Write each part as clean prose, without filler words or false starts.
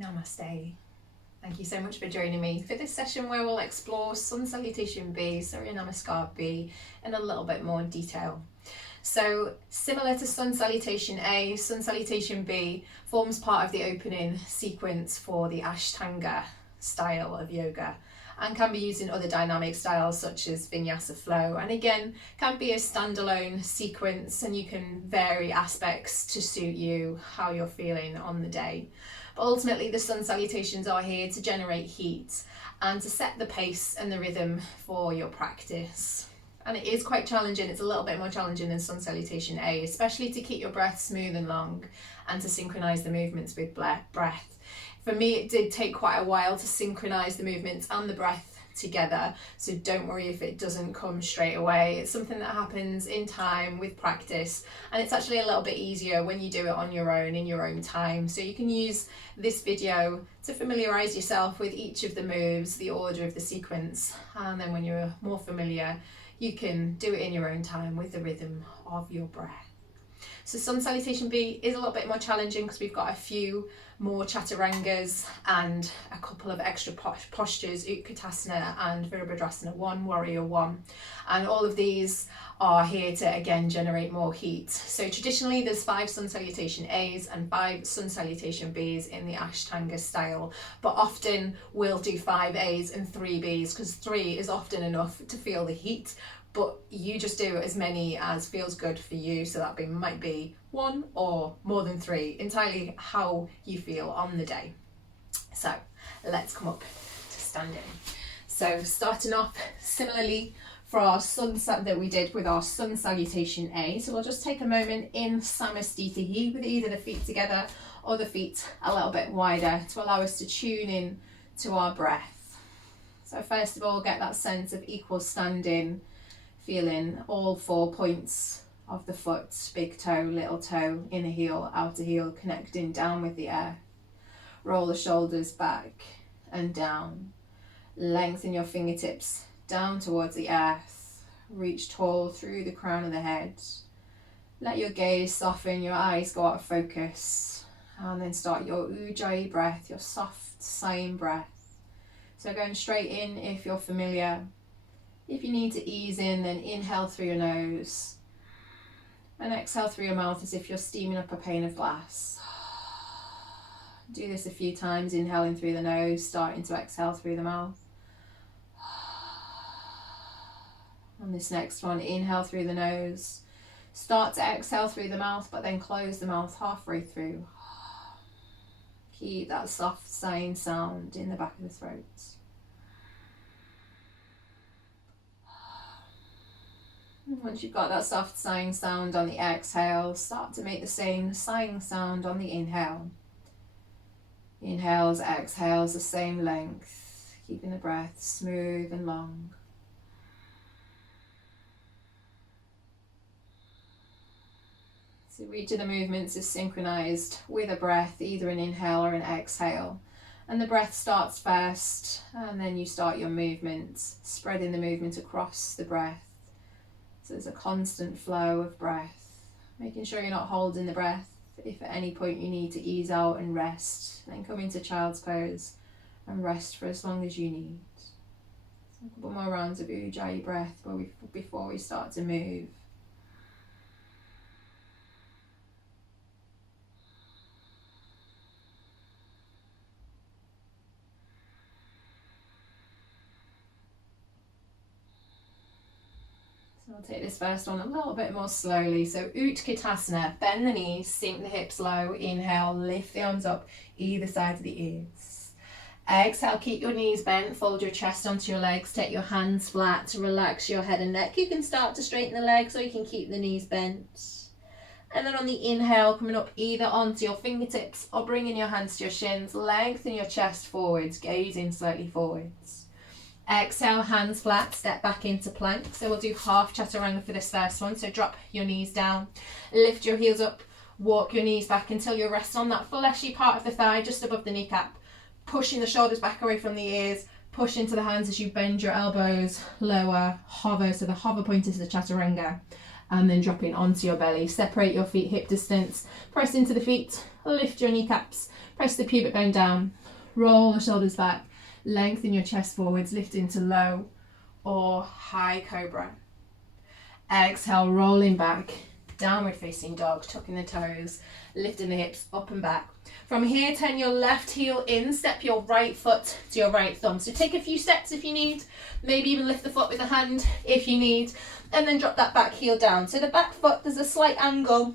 Namaste. Thank you so much for joining me for this session where we'll explore Sun Salutation B, Surya Namaskar B in a little bit more detail. So similar to Sun Salutation A, Sun Salutation B forms part of the opening sequence for the Ashtanga style of yoga and can be used in other dynamic styles such as Vinyasa Flow, and again can be a standalone sequence and you can vary aspects to suit you, how you're feeling on the day. But ultimately the Sun Salutations are here to generate heat and to set the pace and the rhythm for your practice. And it is quite challenging, it's a little bit more challenging than Sun Salutation A, especially to keep your breath smooth and long and to synchronise the movements with breath. For me, it did take quite a while to synchronise the movements and the breath together, so don't worry if it doesn't come straight away. It's something that happens in time with practice, and it's actually a little bit easier when you do it on your own, in your own time. So you can use this video to familiarise yourself with each of the moves, the order of the sequence, and then when you're more familiar, you can do it in your own time with the rhythm of your breath. So Sun Salutation B is a little bit more challenging because we've got a few more chaturangas and a couple of extra postures, Utkatasana and Virabhadrasana 1, Warrior 1. And all of these are here to again generate more heat. So traditionally there's 5 Sun Salutation A's and 5 Sun Salutation B's in the Ashtanga style, but often we'll do 5 A's and 3 B's because 3 is often enough to feel the heat. But you just do as many as feels good for you, so that might be 1 or more than 3, entirely how you feel on the day. So let's come up to standing. So starting off similarly for our that we did with our Sun Salutation A, so we'll just take a moment in Samastitihi with either the feet together or the feet a little bit wider to allow us to tune in to our breath. So first of all, get that sense of equal standing, feeling all 4 points of the foot, big toe, little toe, inner heel, outer heel, connecting down with the earth. Roll the shoulders back and down. Lengthen your fingertips down towards the earth. Reach tall through the crown of the head. Let your gaze soften, your eyes go out of focus. And then start your Ujjayi breath, your soft sighing breath. So going straight in if you're familiar. If you need to ease in, then inhale through your nose and exhale through your mouth as if you're steaming up a pane of glass. Do this a few times, inhaling through the nose, starting to exhale through the mouth. On this next one, inhale through the nose, start to exhale through the mouth, but then close the mouth halfway through. Keep that soft sighing sound in the back of the throat. Once you've got that soft sighing sound on the exhale, start to make the same sighing sound on the inhale. Inhales, exhales, the same length, keeping the breath smooth and long. So each of the movements is synchronized with a breath, either an inhale or an exhale. And the breath starts first, and then you start your movement, spreading the movement across the breath. So there's a constant flow of breath, making sure you're not holding the breath. If at any point you need to ease out and rest, then come into child's pose and rest for as long as you need. So a couple more rounds of Ujjayi breath before we start to move. We'll take this first one a little bit more slowly. So Utkatasana, bend the knees, sink the hips low, inhale, lift the arms up either side of the ears. Exhale, keep your knees bent, fold your chest onto your legs, take your hands flat to relax your head and neck. You can start to straighten the legs or you can keep the knees bent. And then on the inhale, coming up either onto your fingertips or bringing your hands to your shins, lengthen your chest forwards, gazing slightly forwards. Exhale, hands flat, step back into plank. So we'll do half chaturanga for this first one. So drop your knees down, lift your heels up, walk your knees back until you rest on that fleshy part of the thigh just above the kneecap. Pushing the shoulders back away from the ears, push into the hands as you bend your elbows, lower, hover. So the hover point is the chaturanga. and then dropping onto your belly. Separate your feet hip distance, press into the feet, lift your kneecaps, press the pubic bone down, roll the shoulders back, lengthen your chest forwards, lift into low or high cobra. Exhale, rolling back, downward facing dog, tucking the toes, lifting the hips up and back. From here, turn your left heel in, step your right foot to your right thumb. So take a few steps if you need, maybe even lift the foot with a hand if you need, and then drop that back heel down. So the back foot, there's a slight angle.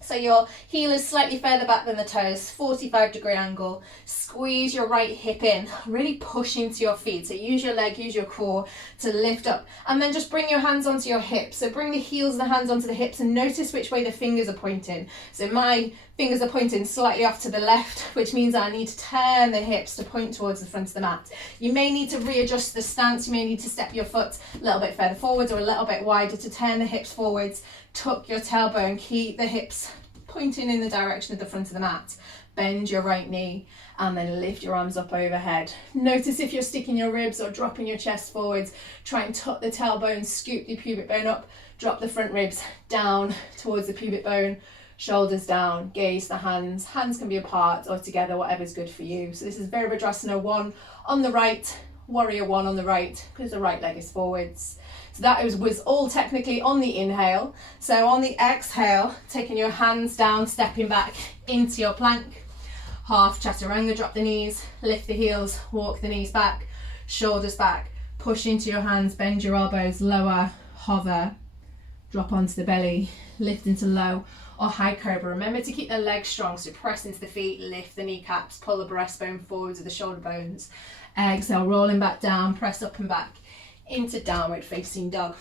So your heel is slightly further back than the toes, 45-degree angle. Squeeze your right hip in, really push into your feet. So use your leg, use your core to lift up. And then just bring your hands onto your hips. So bring the heels of the hands onto the hips and notice which way the fingers are pointing. So my fingers are pointing slightly off to the left, which means I need to turn the hips to point towards the front of the mat. You may need to readjust the stance. You may need to step your foot a little bit further forwards or a little bit wider to turn the hips forwards. Tuck your tailbone, keep the hips pointing in the direction of the front of the mat. Bend your right knee and then lift your arms up overhead. Notice if you're sticking your ribs or dropping your chest forwards. Try and tuck the tailbone, scoop the pubic bone up, drop the front ribs down towards the pubic bone, shoulders down, gaze the hands. Hands can be apart or together, whatever's good for you. So this is Virabhadrasana 1 on the right, Warrior 1 on the right, because the right leg is forwards. So that was all technically on the inhale. So on the exhale, taking your hands down, stepping back into your plank. Half chaturanga, drop the knees, lift the heels, walk the knees back, shoulders back, push into your hands, bend your elbows, lower, hover, drop onto the belly, lift into low or high cobra. Remember to keep the legs strong, so press into the feet, lift the kneecaps, pull the breastbone forwards with the shoulder bones. Exhale, rolling back down, press up and back into downward facing dog.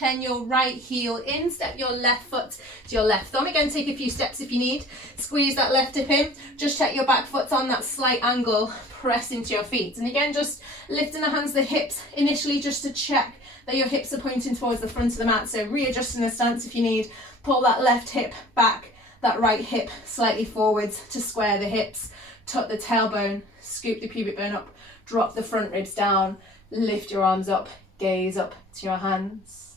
Turn your right heel in, step your left foot to your left thumb. Again, take a few steps if you need. Squeeze that left hip in. Just check your back foot's on that slight angle. Press into your feet. And again, just lifting the hands to the hips initially just to check that your hips are pointing towards the front of the mat. So readjusting the stance if you need. Pull that left hip back, that right hip slightly forwards to square the hips. Tuck the tailbone, scoop the pubic bone up, drop the front ribs down. Lift your arms up, gaze up to your hands.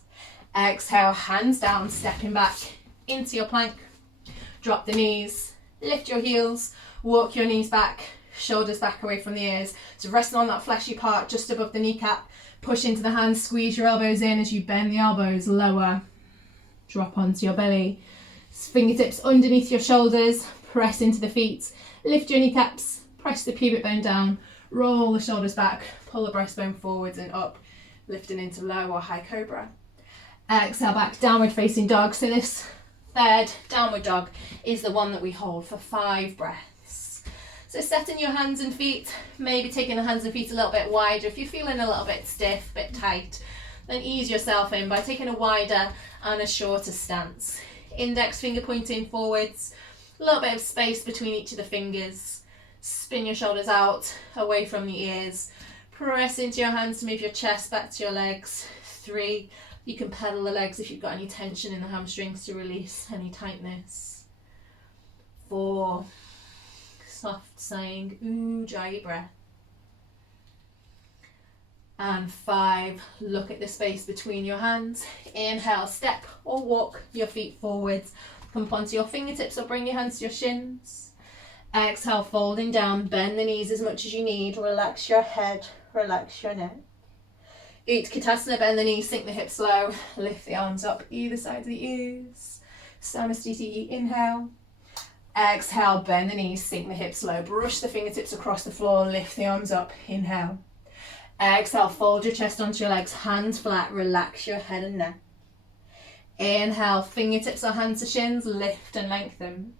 Exhale, hands down, stepping back into your plank. Drop the knees, lift your heels, walk your knees back, shoulders back away from the ears. So resting on that fleshy part just above the kneecap. Push into the hands, squeeze your elbows in as you bend the elbows, lower. Drop onto your belly. Fingertips underneath your shoulders, press into the feet. Lift your kneecaps, press the pubic bone down. Roll the shoulders back, pull the breastbone forwards and up, lifting into low or high cobra. Exhale back, downward facing dog. So this third downward dog is the one that we hold for 5 breaths. So setting your hands and feet, maybe taking the hands and feet a little bit wider. If you're feeling a little bit stiff, a bit tight, then ease yourself in by taking a wider and a shorter stance. Index finger pointing forwards, a little bit of space between each of the fingers. Spin your shoulders out, away from the ears. Press into your hands to move your chest back to your legs. 3, you can pedal the legs if you've got any tension in the hamstrings to release any tightness. 4, soft sighing, ujjayi breath. And 5, look at the space between your hands. Inhale, step or walk your feet forwards. Come onto your fingertips or bring your hands to your shins. Exhale, folding down, bend the knees as much as you need, relax your head, relax your neck. Utkatasana, bend the knees, sink the hips low, lift the arms up either side of the ears. Samasthiti, inhale. Exhale, bend the knees, sink the hips low, brush the fingertips across the floor, lift the arms up, inhale. Exhale, fold your chest onto your legs, hands flat, relax your head and neck. Inhale, fingertips or hands to shins, lift and lengthen.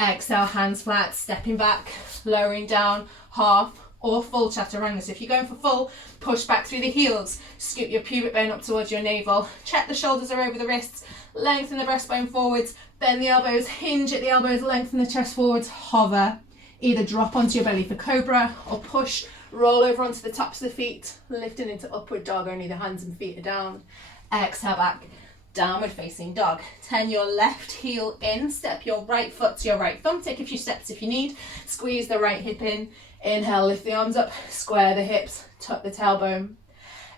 Exhale, hands flat, stepping back, lowering down, half or full chaturanga. So if you're going for full, push back through the heels, scoop your pubic bone up towards your navel, check the shoulders are over the wrists, lengthen the breastbone forwards, bend the elbows, hinge at the elbows, lengthen the chest forwards, hover. Either drop onto your belly for cobra or push, roll over onto the tops of the feet, lifting into upward dog, only the hands and feet are down. Exhale back. Downward facing dog. Turn your left heel in, step your right foot to your right thumb, take a few steps if you need, squeeze the right hip in, inhale, lift the arms up, square the hips, tuck the tailbone.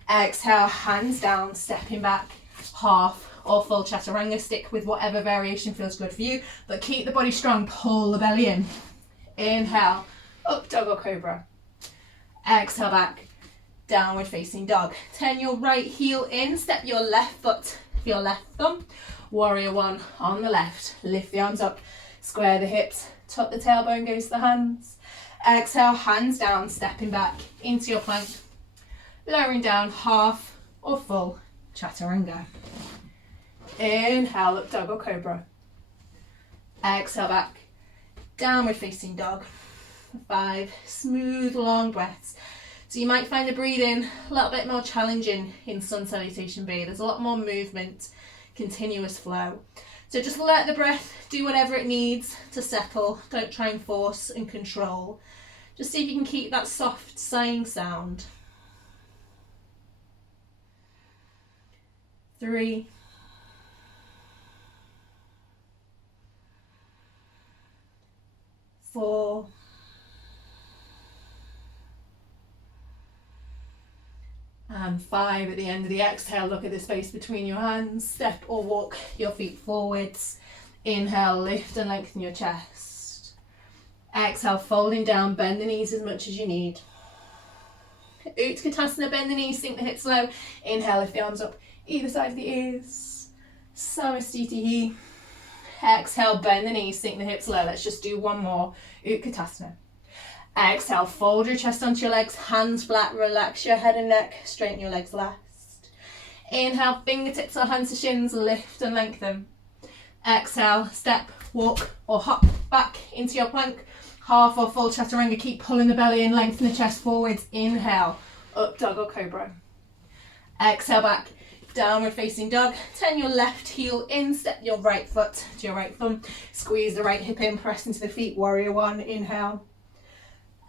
Exhale, hands down, stepping back, half or full chaturanga. Stick with whatever variation feels good for you, but keep the body strong. Pull the belly in. Inhale, up dog or cobra. Exhale back, downward facing dog. Turn your right heel in, step your left foot for your left thumb. Warrior one on the left. Lift the arms up, square the hips, tuck the tailbone, goes to the hands. Exhale, hands down, stepping back into your plank. Lowering down, half or full chaturanga. Inhale, up dog or cobra. Exhale back, downward facing dog. 5 smooth long breaths. So you might find the breathing a little bit more challenging in Sun Salutation B. There's a lot more movement, continuous flow. So just let the breath do whatever it needs to settle. Don't try and force and control. Just see if you can keep that soft sighing sound. 3, 4, and 5. At the end of the exhale, look at the space between your hands. Step or walk your feet forwards. Inhale, lift and lengthen your chest. Exhale, folding down, bend the knees as much as you need. Utkatasana, bend the knees, sink the hips low. Inhale, lift the arms up either side of the ears. Samastitihi. Exhale, bend the knees, sink the hips low. Let's just do one more. Utkatasana. Exhale, fold your chest onto your legs, hands flat, relax your head and neck, straighten your legs last. Inhale, fingertips or hands to shins, lift and lengthen. Exhale, step, walk or hop back into your plank. Half or full chaturanga, keep pulling the belly in, lengthen the chest forwards. Inhale, up dog or cobra. Exhale back, downward facing dog. Turn your left heel in, step your right foot to your right thumb. Squeeze the right hip in, press into the feet, warrior one. Inhale.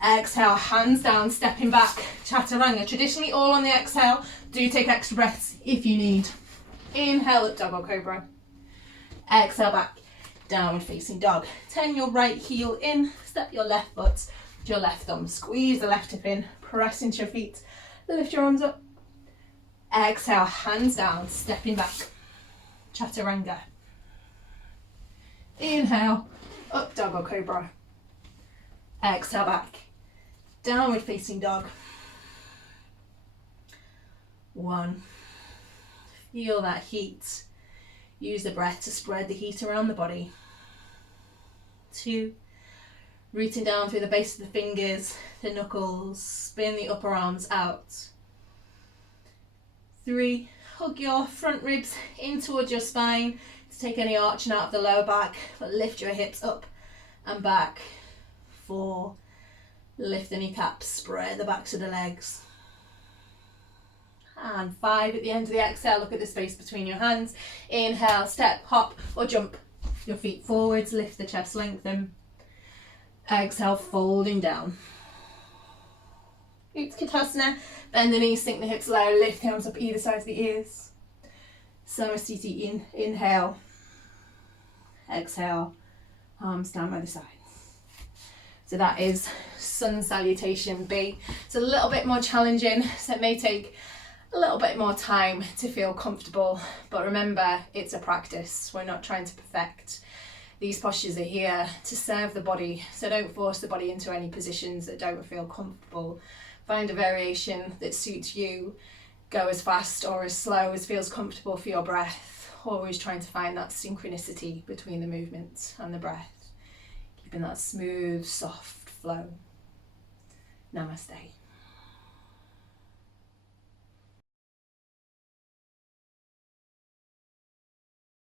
Exhale, hands down, stepping back, chaturanga. Traditionally all on the exhale. Do take extra breaths if you need. Inhale, up dog or cobra. Exhale back, downward facing dog. Turn your right heel in, step your left foot to your left thumb. Squeeze the left hip in, press into your feet, lift your arms up. Exhale, hands down, stepping back, chaturanga. Inhale, up dog or cobra. Exhale back, downward facing dog. 1. Feel that heat. Use the breath to spread the heat around the body. 2. Rooting down through the base of the fingers, the knuckles, spin the upper arms out. 3. Hug your front ribs in towards your spine to take any arching out of the lower back, but lift your hips up and back. 4. Lift the kneecaps, spread the backs of the legs. And 5, at the end of the exhale, look at the space between your hands. Inhale, step, hop or jump your feet forwards, lift the chest, lengthen. Exhale, folding down. Utkatasana, bend the knees, sink the hips low, lift the arms up either side of the ears. Samastiti, inhale. Exhale, arms down by the sides. So that is Sun Salutation B. It's a little bit more challenging, so it may take a little bit more time to feel comfortable, but remember, it's a practice. We're not trying to perfect. These postures are here to serve the body, so don't force the body into any positions that don't feel comfortable. Find a variation that suits you. Go as fast or as slow as feels comfortable for your breath. Always trying to find that synchronicity between the movement and the breath, keeping that smooth, soft flow. Namaste.